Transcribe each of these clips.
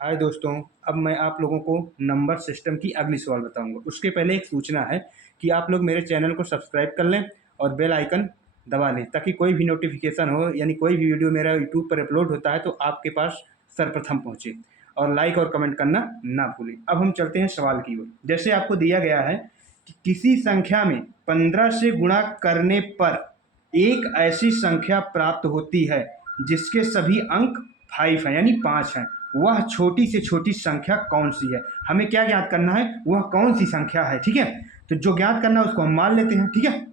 हाय दोस्तों। अब मैं आप लोगों को नंबर सिस्टम की अगली सवाल बताऊंगा। उसके पहले एक सूचना है कि आप लोग मेरे चैनल को सब्सक्राइब कर लें और बेल आइकन दबा लें, ताकि कोई भी नोटिफिकेशन हो, यानी कोई भी वीडियो मेरा यूट्यूब पर अपलोड होता है तो आपके पास सर्वप्रथम पहुंचे। और लाइक और कमेंट करना ना भूलें। अब हम चलते हैं सवाल की ओर। जैसे आपको दिया गया है कि किसी संख्या में 15 से गुणा करने पर एक ऐसी संख्या प्राप्त होती है जिसके सभी अंक 5 हैं, यानी 5 हैं। वह छोटी से छोटी संख्या कौन सी है? हमें क्या ज्ञात करना है? वह कौन सी संख्या है। ठीक है, तो जो ज्ञात करना है उसको हम मान लेते हैं। ठीक है,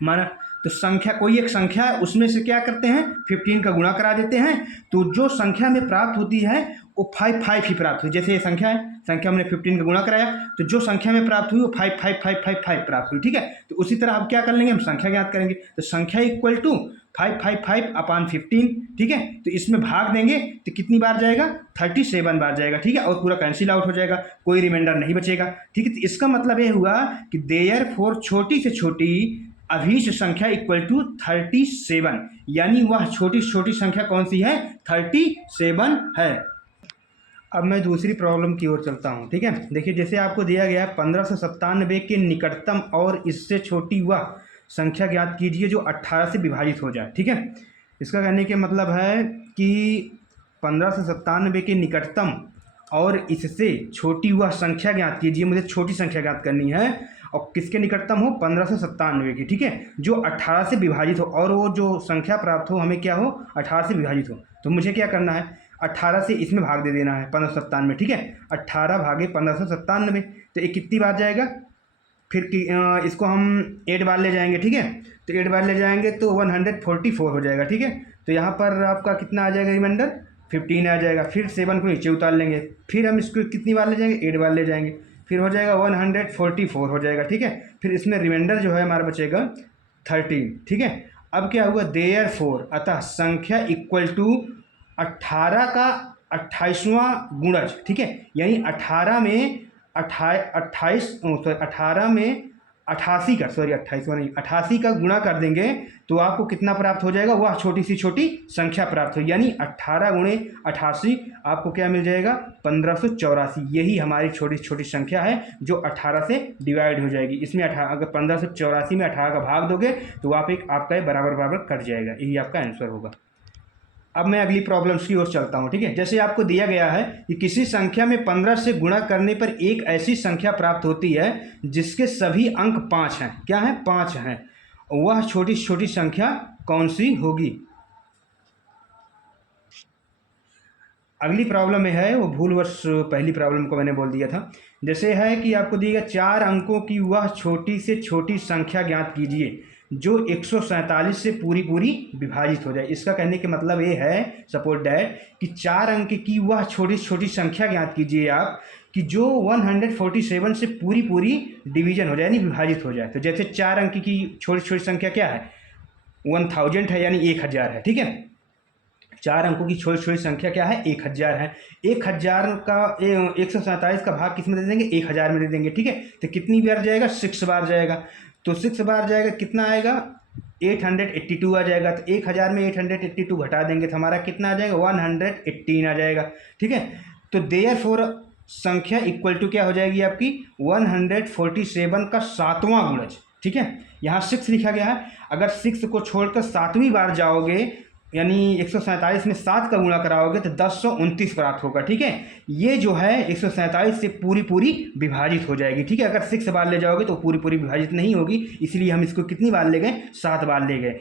माना। तो संख्या, कोई एक संख्या है, उसमें से क्या करते हैं, 15 का गुणा करा देते हैं। तो जो संख्या में प्राप्त होती है वो 5 5 ही प्राप्त हुई। जैसे ये संख्या है, संख्या हमने 15 का गुणा कराया, तो जो संख्या में प्राप्त हुई वो 5 5 5 5 5 प्राप्त हुई। ठीक है, तो उसी तरह अब क्या कर लेंगे, हम संख्या ज्ञात करेंगे। तो संख्या इक्वल टू 5 5 5 अपान 15। ठीक है, तो इसमें भाग देंगे तो कितनी बार जाएगा, 37 बार जाएगा। ठीक है, और पूरा कैंसिल आउट हो जाएगा, कोई रिमाइंडर नहीं बचेगा। ठीक है, तो इसका मतलब ये हुआ कि देयरफॉर छोटी से छोटी अभीष्ट संख्या इक्वल टू 37, यानी वह छोटी छोटी संख्या कौन सी है, 37 है। अब मैं दूसरी प्रॉब्लम की ओर चलता हूँ। ठीक है, देखिए जैसे आपको दिया गया है 1597 के निकटतम और इससे छोटी वह संख्या ज्ञात कीजिए जो 18 से विभाजित हो जाए। ठीक है, इसका कहने के मतलब है कि 1597 के निकटतम और इससे छोटी वह संख्या ज्ञात कीजिए। मुझे छोटी संख्या ज्ञात करनी है और किसके निकटतम हो, 1597 की। ठीक है, जो 18 से विभाजित हो, और वो जो संख्या प्राप्त हो हमें क्या हो, 18 से विभाजित हो। तो मुझे क्या करना है, 18 से इसमें भाग दे देना है 1597। ठीक है, 18 भागे 1597, तो ये कितनी बार जाएगा, फिर इसको हम 8 बार ले जाएंगे। ठीक है, तो 8 बार ले जाएंगे तो 144 हो जाएगा। ठीक है, तो यहाँ पर आपका कितना आ जाएगा, रिमाइंडर 15 आ जाएगा। फिर 7 को नीचे उतार लेंगे, फिर हम इसको कितनी बार ले जाएंगे, 8 बार ले जाएंगे, फिर हो जाएगा 144 हो जाएगा। ठीक है, फिर इसमें रिमाइंडर जो है हमारा बचेगा 13। ठीक है, अब क्या हुआ, देयरफॉर अतः संख्या इक्वल टू 18 का 28वां गुणज। ठीक है, यानी 18 में 18 में 88 का, सॉरी 28वां नहीं, 88 का गुणा कर देंगे तो आपको कितना प्राप्त हो जाएगा, वह छोटी सी छोटी संख्या प्राप्त हो, यानी 18 गुणे 88 आपको क्या मिल जाएगा, 1584। यही हमारी छोटी छोटी संख्या है जो 18 से डिवाइड हो जाएगी। इसमें 18, अगर 1584 में 18 का भाग दोगे तो आप आपका बराबर बराबर कट जाएगा। यही आपका आंसर होगा। अब मैं अगली प्रॉब्लम्स की ओर चलता हूँ। ठीक है, जैसे आपको दिया गया है कि किसी संख्या में 15 से गुणा करने पर एक ऐसी संख्या प्राप्त होती है जिसके सभी अंक 5 हैं। क्या है, 5 हैं। वह छोटी छोटी संख्या कौन सी होगी। अगली प्रॉब्लम में है, वो भूलवश पहली प्रॉब्लम को मैंने बोल दिया था। जैसे है कि आपको दिया गया 4 अंकों की वह छोटी से छोटी संख्या ज्ञात कीजिए जो 147 से पूरी पूरी विभाजित हो जाए। इसका कहने के मतलब ये है, सपोज डैट, कि 4 अंक की वह छोटी छोटी संख्या ज्ञात कीजिए आप कि जो 147 से पूरी पूरी डिवीजन हो जाए, यानी विभाजित हो जाए। तो जैसे 4 अंक की छोटी छोटी संख्या क्या है, 1000 है, यानी 1000 है। ठीक है, 4 अंकों की छोटी छोटी संख्या क्या है, 1000 है। 1000 का 147 का भाग किस में दे देंगे, 1000 में दे देंगे। ठीक है, तो कितनी बार जाएगा, 6 बार जाएगा। तो 6 बार जाएगा, कितना आएगा, 882 आ जाएगा। तो 1000 में 882 घटा देंगे तो हमारा कितना आ जाएगा, 118 आ जाएगा। ठीक है, तो देयरफॉर संख्या इक्वल टू क्या हो जाएगी आपकी, 147 का 7वां गुणज। ठीक है, यहाँ 6 लिखा गया है, अगर 6 को छोड़कर 7वीं बार जाओगे, यानी 147 में 7 का गुणा कराओगे तो 1029 प्राप्त होगा। ठीक है, ये जो है 147 से पूरी पूरी विभाजित हो जाएगी। ठीक है, अगर 6 बार ले जाओगे तो पूरी पूरी विभाजित नहीं होगी, इसलिए हम इसको कितनी बार ले गए, 7 बार ले गए।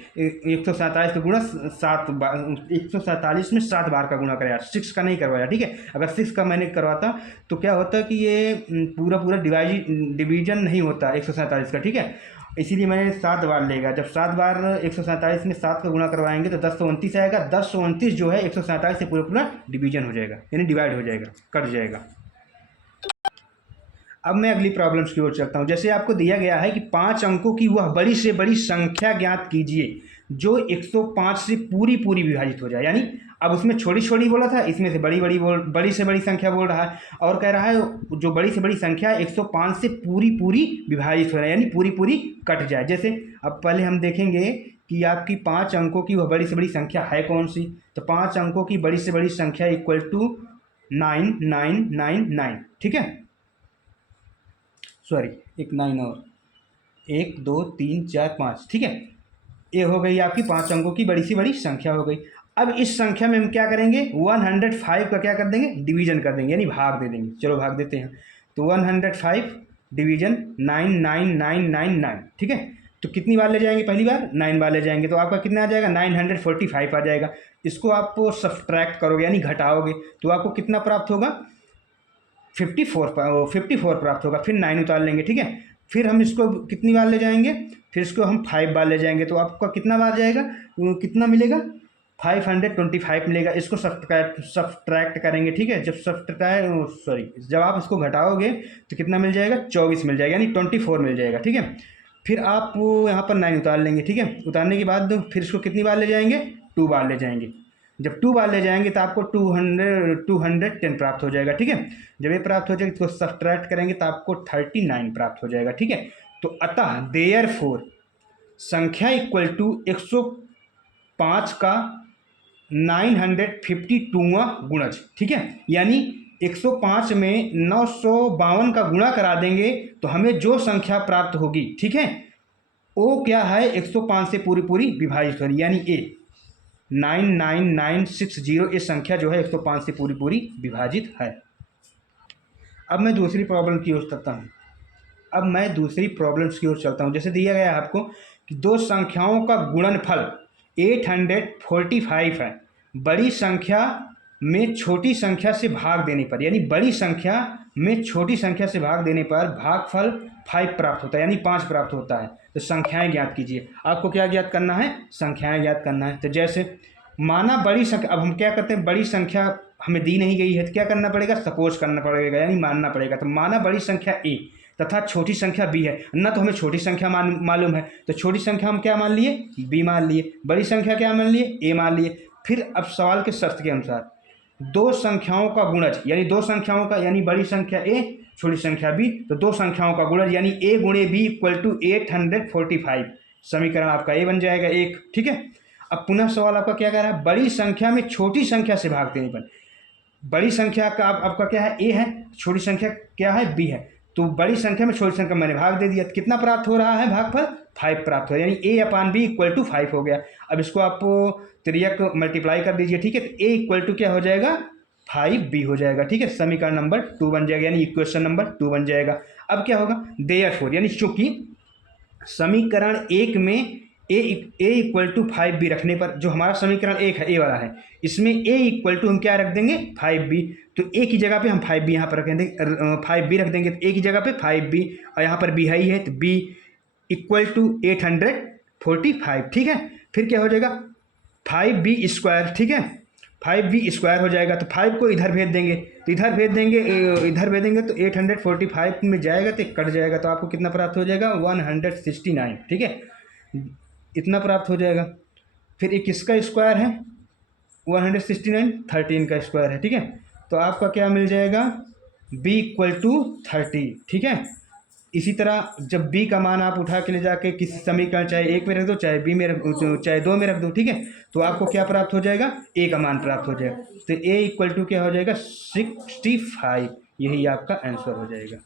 147 का गुणा 7 बार, 147 में 7 बार का गुणा कराया, 6 का नहीं करवाया। ठीक है, अगर 6 का मैंने करवाता तो क्या होता कि ये पूरा पूरा डिवीजन नहीं होता 147 का। ठीक है, इसीलिए मैंने 7 बार लेगा। जब 7 बार 147 में 7 का गुणा करवाएंगे तो 1029 आएगा। 1029 जो है 147 से पूरा पूरा डिवीजन हो जाएगा, यानी डिवाइड हो जाएगा, कट जाएगा। अब मैं अगली प्रॉब्लम्स की ओर चलता हूँ। जैसे आपको दिया गया है कि 5 अंकों की वह बड़ी से बड़ी संख्या ज्ञात कीजिए जो 105 से पूरी पूरी विभाजित हो जाए। यानी अब उसमें छोटी छोटी बोला था, इसमें से बड़ी से बड़ी संख्या बोल रहा है, और कह रहा है जो बड़ी से बड़ी संख्या 105 से पूरी पूरी विभाजित हो रहा है, यानी पूरी पूरी कट जाए। जैसे अब पहले हम देखेंगे कि आपकी 5 अंकों की वह बड़ी से बड़ी संख्या है कौन सी। तो 5 अंकों की बड़ी से बड़ी संख्या इक्वल टू 9999, ठीक है, सॉरी एक 9 और 1 2 3 4 5, ठीक है। ये हो गई आपकी 5 अंकों की बड़ी सी बड़ी संख्या हो गई। अब इस संख्या में हम क्या करेंगे, 105 का क्या कर देंगे, डिवीजन कर देंगे, यानी भाग दे देंगे। चलो भाग देते हैं। तो 105 डिवीजन 99999, ठीक है। तो कितनी बार ले जाएंगे, पहली बार 9 बार ले जाएंगे, तो आपका कितना आ जाएगा, 945 आ जाएगा। इसको आप सब्ट्रैक्ट करोगे यानी घटाओगे तो आपको कितना प्राप्त होगा, 54 प्राप्त होगा। फिर 9 उतार लेंगे, ठीक है। फिर हम इसको कितनी बार ले जाएंगे, फिर इसको हम 5 बार ले जाएंगे, तो आपका कितना बार जाएगा, कितना मिलेगा, 525 मिलेगा। इसको सब्ट्रैक्ट करेंगे, ठीक है। जब आप इसको घटाओगे तो कितना मिल जाएगा, 24 मिल जाएगा, यानी 24 मिल जाएगा, ठीक है। फिर आप यहाँ पर 9 उतार लेंगे, ठीक है। उतारने के बाद फिर इसको कितनी बार ले जाएंगे, 2 बार ले जाएंगे। जब 2 बार ले जाएंगे तो आपको 210 प्राप्त हो जाएगा, ठीक है। जब ये प्राप्त हो जाएगा तो सब्ट्रैक्ट करेंगे तो आपको 39 प्राप्त हो जाएगा, ठीक है। तो अतः देयरफॉर संख्या इक्वल टू 105 का 952वां गुणज, ठीक है। यानी 105 में 952 का गुणा करा देंगे तो हमें जो संख्या प्राप्त होगी, ठीक है, वो क्या है, 105 से पूरी पूरी विभाजित होगी, यानी ए 99960, ये संख्या जो है 105 से पूरी पूरी विभाजित है। अब मैं दूसरी प्रॉब्लम की ओर चलता हूँ। जैसे दिया गया है आपको कि दो संख्याओं का गुणनफल 845 है। बड़ी संख्या में छोटी संख्या से भाग देने पर, यानी बड़ी संख्या में छोटी संख्या से भाग देने पर भागफल 5 प्राप्त होता है, यानी 5 प्राप्त होता है। तो संख्याएं ज्ञात कीजिए। आपको क्या ज्ञात करना है, संख्याएं ज्ञात करना है। तो जैसे माना बड़ी संख्या, अब हम क्या करते हैं, बड़ी संख्या हमें दी नहीं गई है तो क्या करना पड़ेगा, सपोज करना पड़ेगा, यानी मानना पड़ेगा। तो माना बड़ी संख्या ए तथा छोटी संख्या बी है, न तो हमें छोटी संख्या मालूम है, तो छोटी संख्या हम क्या मान लिए, बी मान लिए, बड़ी संख्या क्या मान लिए, ए मान लिए। फिर अब सवाल के शर्त के अनुसार दो संख्याओं का गुणज, यानी दो संख्याओं का, यानी बड़ी संख्या ए छोटी संख्या बी, तो दो संख्याओं का गुणज यानी ए गुणे बी इक्वल टू 845। समीकरण आपका ए बन जाएगा 1, ठीक है। अब पुनः सवाल आपका क्या कह रहा है, बड़ी संख्या में छोटी संख्या से भाग देने पर। बड़ी संख्या का आपका क्या है, ए है, छोटी संख्या क्या है, बी है। तो बड़ी संख्या में छोटी संख्या मैंने भाग दे दिया, तो कितना प्राप्त हो रहा है, भागफल 5 प्राप्त हो रहा है, यानी ए अपान बी इक्वल टू 5 हो गया। अब इसको आप त्रियक मल्टीप्लाई कर दीजिए, ठीक है। तो ए इक्वल टू क्या हो जाएगा, 5b हो जाएगा, ठीक है। समीकरण नंबर 2 बन जाएगा, यानी इक्वेशन नंबर 2 बन जाएगा। अब क्या होगा, देयरफॉर, यानी चूंकि समीकरण 1 में ए इक्वल टू 5b रखने पर, जो हमारा समीकरण 1 है, ए वाला है, इसमें ए इक्वल टू हम क्या रख देंगे, 5b। तो ए की जगह पे हम 5b यहाँ पर रख देंगे, 5b रख देंगे। तो ए की जगह पे 5b और यहाँ पर b है ही है, तो b इक्वल टू 845, ठीक है। फिर क्या हो जाएगा, 5b स्क्वायर, ठीक है, 5b स्क्वायर हो जाएगा। तो 5 को इधर भेज देंगे, तो इधर भेज देंगे तो 845 में जाएगा तो कट जाएगा, तो आपको कितना प्राप्त हो जाएगा, 169, ठीक है, इतना प्राप्त हो जाएगा। फिर एक किसका स्क्वायर है, 169, 13 का स्क्वायर है, ठीक है। तो आपका क्या मिल जाएगा, b इक्वल टू 30, ठीक है। इसी तरह जब b का मान आप उठा के ले जाके किसी समीकरण चाहे 1 में रख दो, चाहे b में चाहे 2 में रख दो, ठीक है, तो आपको क्या प्राप्त हो जाएगा, a का मान प्राप्त हो जाएगा। तो a इक्वल टू क्या हो जाएगा, 65, यही आपका आंसर हो जाएगा।